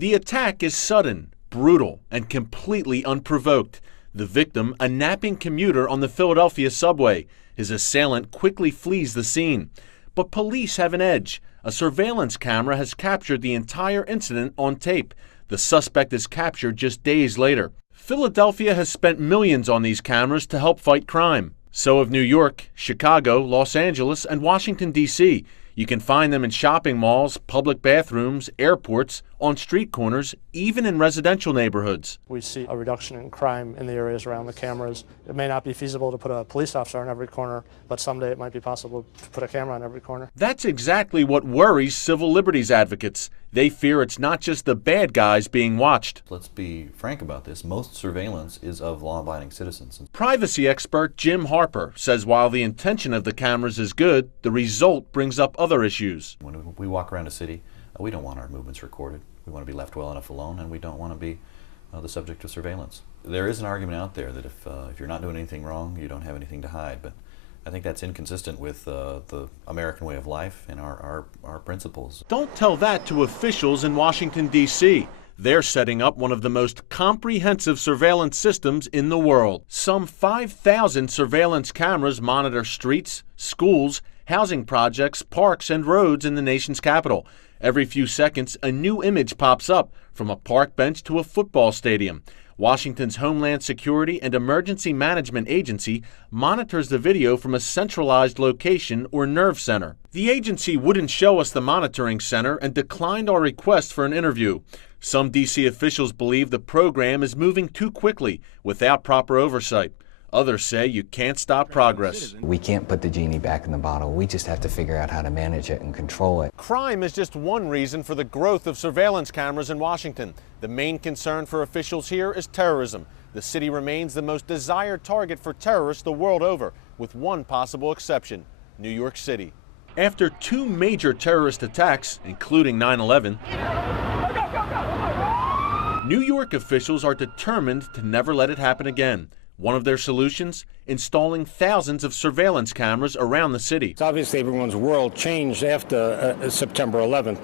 The attack is sudden, brutal, and completely unprovoked. The victim, a napping commuter on the Philadelphia subway. His assailant quickly flees the scene. But police have an edge. A surveillance camera has captured the entire incident on tape. The suspect is captured just days later. Philadelphia has spent millions on these cameras to help fight crime. So have New York, Chicago, Los Angeles, and Washington, D.C. You can find them in shopping malls, public bathrooms, airports, on street corners, even in residential neighborhoods. We see a reduction in crime in the areas around the cameras. It may not be feasible to put a police officer on every corner, but someday it might be possible to put a camera on every corner. That's exactly what worries civil liberties advocates. They fear it's not just the bad guys being watched. Let's be frank about this. Most surveillance is of law-abiding citizens. Privacy expert Jim Harper says while the intention of the cameras is good, the result brings up other issues. When we walk around a city, we don't want our movements recorded. We want to be left well enough alone, and we don't want to be the subject of surveillance. There is an argument out there that if you're not doing anything wrong, you don't have anything to hide, but I think that's inconsistent with the American way of life and our principles. Don't tell that to officials in Washington, D.C. They're setting up one of the most comprehensive surveillance systems in the world. Some 5,000 surveillance cameras monitor streets, schools, housing projects, parks, and roads in the nation's capital. Every few seconds, a new image pops up, from a park bench to a football stadium. Washington's Homeland Security and Emergency Management Agency monitors the video from a centralized location or nerve center. The agency wouldn't show us the monitoring center and declined our request for an interview. Some D.C. officials believe the program is moving too quickly without proper oversight. Others say you can't stop progress. We can't put the genie back in the bottle. We just have to figure out how to manage it and control it. Crime is just one reason for the growth of surveillance cameras in Washington. The main concern for officials here is terrorism. The city remains the most desired target for terrorists the world over, with one possible exception: New York City. After two major terrorist attacks, including 9/11, New York officials are determined to never let it happen again. One of their solutions? Installing thousands of surveillance cameras around the city. It's obviously everyone's world changed after September 11th.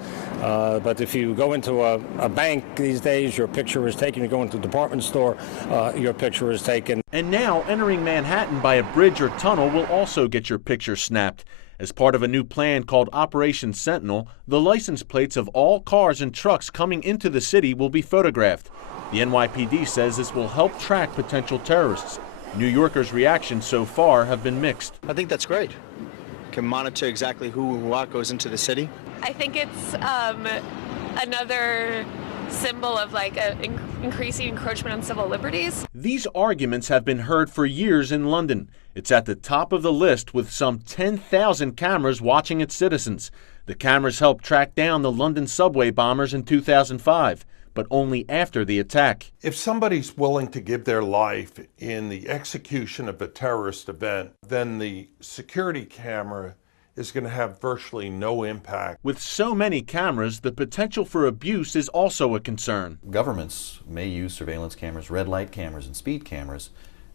But if you go into a bank these days, your picture is taken. You go into a department store, your picture is taken. And now entering Manhattan by a bridge or tunnel will also get your picture snapped. As part of a new plan called Operation Sentinel, the license plates of all cars and trucks coming into the city will be photographed. The NYPD says this will help track potential terrorists. New Yorkers' reactions so far have been mixed. I think that's great. Can monitor exactly who and what goes into the city. I think it's another symbol of increasing encroachment on civil liberties. These arguments have been heard for years in London. It's at the top of the list with some 10,000 cameras watching its citizens. The cameras helped track down the London subway bombers in 2005. But only after the attack. If somebody's willing to give their life in the execution of a terrorist event, then the security camera is going to have virtually no impact. With so many cameras, the potential for abuse is also a concern. Governments may use surveillance cameras, red light cameras, and speed cameras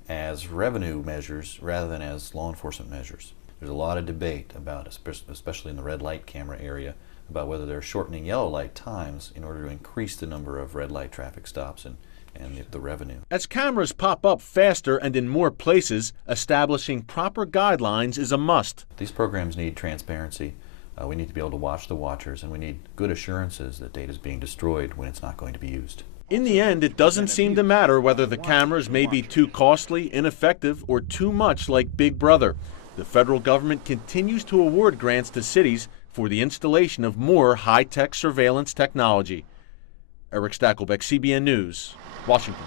as revenue measures rather than as law enforcement measures. There's a lot of debate about, especially in the red light camera area, about whether they're shortening yellow light times in order to increase the number of red light traffic stops and the revenue. As cameras pop up faster and in more places, establishing proper guidelines is a must. These programs need transparency. We need to be able to watch the watchers, and we need good assurances that data is being destroyed when it's not going to be used. In the end, it doesn't seem to matter whether the cameras may be too costly, ineffective, or too much like Big Brother. The federal government continues to award grants to cities for the installation of more high-tech surveillance technology. Eric Stakelbeck, CBN News, Washington.